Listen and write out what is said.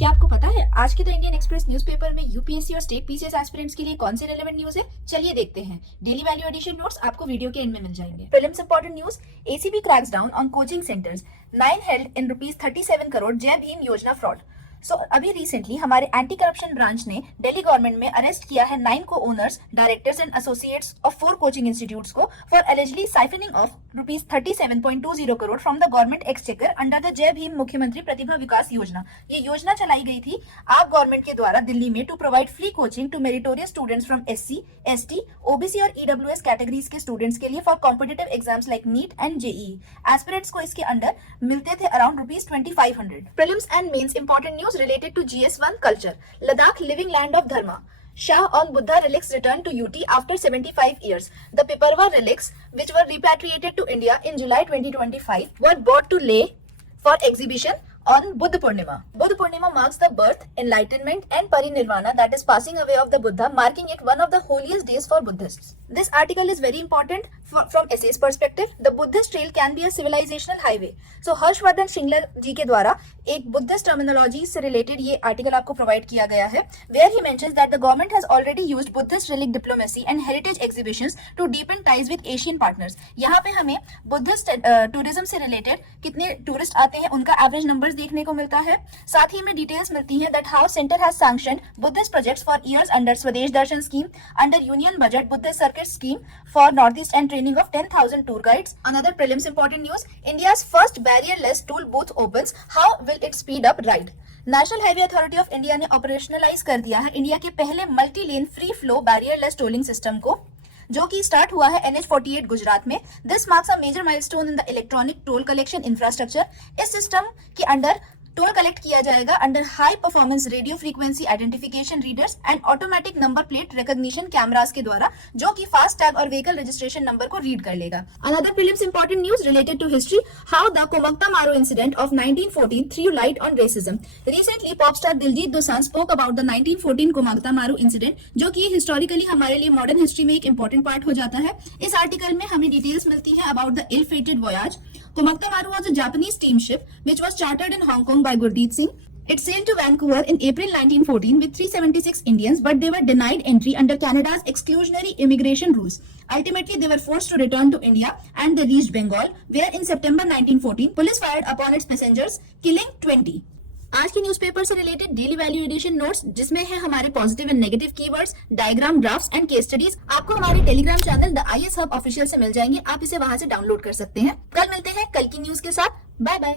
क्या आपको पता है आज के द इंडियन एक्सप्रेस न्यूज़पेपर में यूपीएससी और स्टेट पीसीएस एस्पिरेंट्स के लिए कौन से रेलेवेंट न्यूज है? चलिए देखते हैं। डेली वैल्यू एडिशन नोट्स आपको वीडियो के एंड में मिल जाएंगे। Prelims important news, ACB cracks down on coaching centres, 9 held in ₹37 crore जय भीम योजना फ्रॉड। अभी रिसेंटली हमारे एंटी करप्शन ब्रांच ने दिल्ली गवर्नमेंट में अरेस्ट किया है 9 को owners, directors and associates of 4 coaching institutes को for allegedly siphoning off ₹37.20 crore from the government exchequer under the Jai Bhim मुख्यमंत्री प्रतिभा विकास योजना। ये योजना चलाई गई थी आप गवर्नमेंट के द्वारा दिल्ली में to provide free coaching to meritorious students from SC, ST, OBC और ईडब्ल्यूएस कैटेगरीज के स्टूडेंट्स के लिए for competitive exams like NEET and JEE. Aspirants को इसके अंडर मिलते थे around ₹2500। Prelims and mains important news related to GS1 culture. Ladakh living land of Dharma. Shah on Buddha relics returned to UT after 75 years. The Piparwa relics, which were repatriated to India in July 2025, were brought to Leh for exhibition on Buddha Purnima. Buddha Purnima marks the birth, enlightenment and parinirvana, that is passing away of the Buddha, marking it one of the holiest days for Buddhists. This article is very important from SA's perspective. The Buddhist trail can be a civilizational highway. So Harshvardhan Shringla ji के द्वारा एक Buddhist terminology से related ये article आपको provide किया गया है, where he mentions that the government has already used Buddhist relic diplomacy and heritage exhibitions to deepen ties with Asian partners. यहाँ पे हमें बुद्धिस्ट टूरिज्म से रिलेटेड कितने टूरिस्ट आते हैं उनका एवरेज नंबर्स देखने को मिलता है। साथ ही में डिटेल्स मिलती है that how centre has sanctioned Buddhist projects for years under Swadesh Darshan scheme, under union budget Buddhist circuit scheme for North East and training of 10,000 tour guides. Another prelims important news, India's first barrier-less toll booth opens. How will it speed up ride? National Highway Authority of India ने operationalise कर दिया है India के पहले multi lane free flow barrierless tolling system को, जो कि start हुआ है NH48 गुजरात में। This marks a major milestone in the electronic toll collection infrastructure. इस सिस्टम के अंडर टोल कलेक्ट किया जाएगा under high performance radio frequency identification readers and automatic number plate recognition cameras के द्वारा, जो कि फास्ट टैग और व्हीकल रजिस्ट्रेशन नंबर को रीड कर लेगा। Another prelims important news related to history, how the Komagata Maru incident of 1914 throws light on racism. Recently pop star Diljit Dosanjh spoke about the 1914 Komagata Maru incident, जो कि historically हमारे लिए modern history में एक important part हो जाता है। इस आर्टिकल में हमें डिटेल्स मिलती है about the ill fated voyage. Komakta Maru was a Japanese steamship which was chartered in Hong Kong by Gurdeep Singh. It sailed to Vancouver in April 1914 with 376 Indians, but they were denied entry under Canada's exclusionary immigration rules. Ultimately, they were forced to return to India and they reached Bengal, where in September 1914, police fired upon its passengers, killing 20. आज के newspaper से related daily value addition notes, जिसमें है हमारे positive and negative keywords, diagram, drafts and case studies, आपको हमारे Telegram channel the IAS hub official से मिल जाएंगे। आप इसे वहां से डाउनलोड कर सकते हैं। कल मिलते हैं कल की न्यूज के साथ। Bye bye.